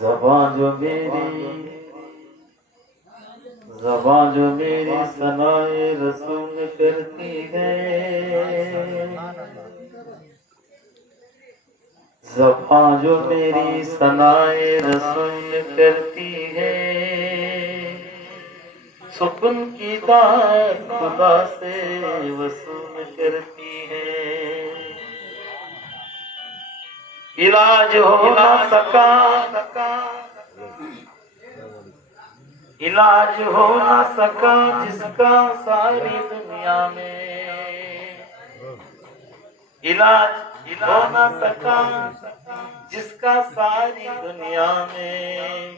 ज़बान जो मेरी सनाए रसूल करती है, ज़बान जो मेरी सनाए रसूल करती है, सुकून की दाद खुदा से वसूल करती है। इलाज हो ना सका, इलाज हो ना सका जिसका सारी दुनिया में, इलाज हो ना सका जिसका सारी दुनिया में,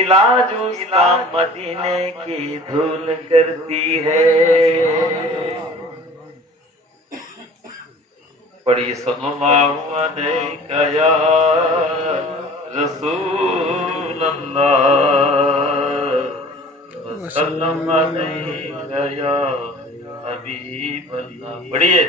इलाज उसका मदीने की धूल करती है। पढ़िए सल्लल्लाहु अलैहि या रसूल अल्लाह वसल्लम अलैका या हबीब अल्लाह। पढ़िए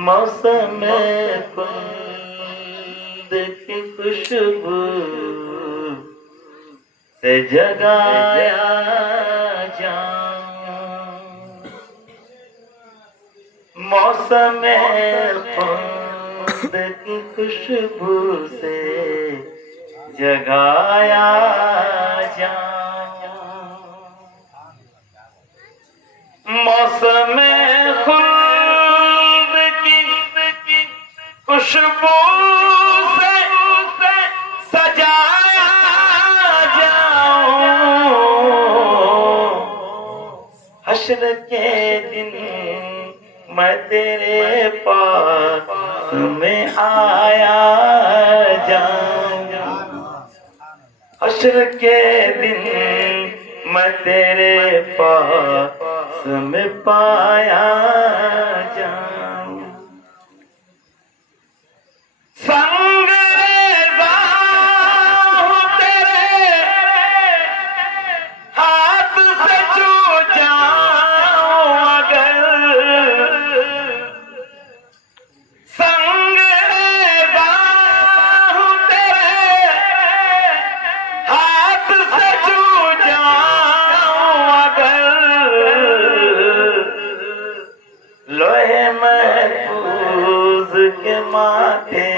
मौसम कुंद की खुशबू से जगाया जाऊं, मौसम कुंद की खुशबू से जगाया जाऊं, मौसम खुल्द की खुशबू से सजाया जाऊं, हश्र के दिन मैं तेरे पास में आया जाऊं, हश्र के दिन मैं तेरे पास में पाया जाऊं। संग रेज़ा हूँ तेरे हाथ से छू जाऊं अगर, संग रेज़ा हूँ तेरे हाथ से छू जाऊं अगर, लोहे महफूज के माथे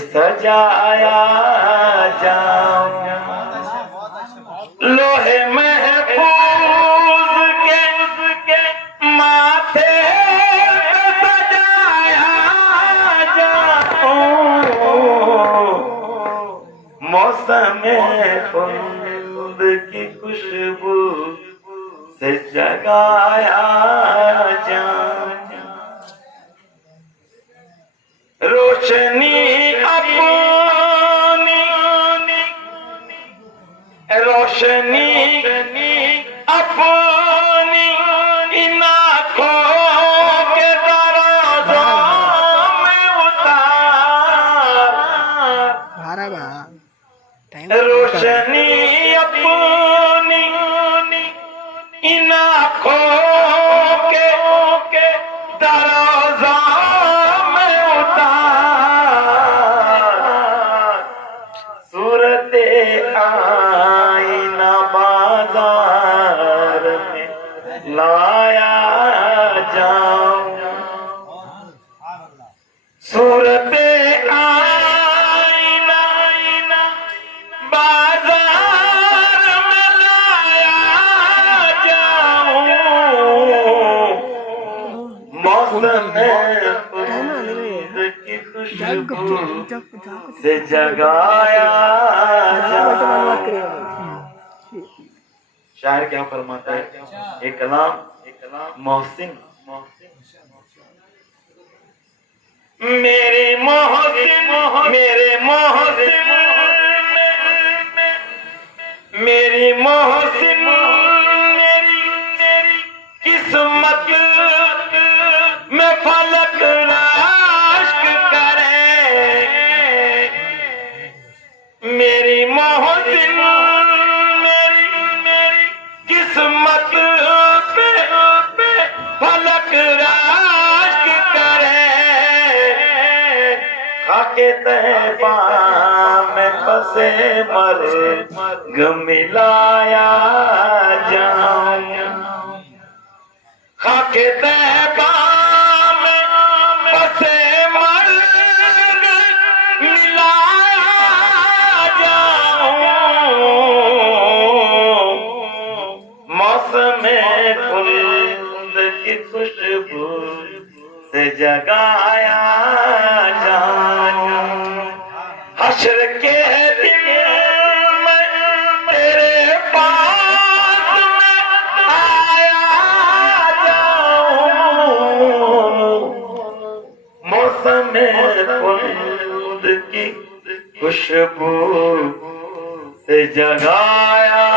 सजाया जाऊं, लोहे महफूज के माथे सजाया जाऊं, मौसम खुल्द की खुशबू से जगाया जाऊं, रोशनी अपनी, रोशनी अपनी इन आँखों के दरोज़ों में उतार, रोशनी अपनी इन आँखों के दरोज़ों में उतार, सूरते आईना बाजार में लाया जाऊं, सूरते आईना बाजार में लाया जाऊं, मौसम की खुशबू से जगाया जाऊं। शायर क्या फरमाता है, एक कलाम मोहसिन, मेरे मोहसिन मेरी मोहसिन मेरी किस्मत में फलक राश्क करे, मेरी मोहसिन मेरी किस्मत पे फलक राश्क करे, खाके तहबा में फसे मर्ग मिलाया जाऊं, खाके तहबा में फसे मर्ग मिलाया जाऊं, मौसम खुल्द की खुशबू से जगाया जाऊं, हश्र के दिन में तेरे पास में आया जाऊं, मौसम खुल्द की खुशबू से जगाया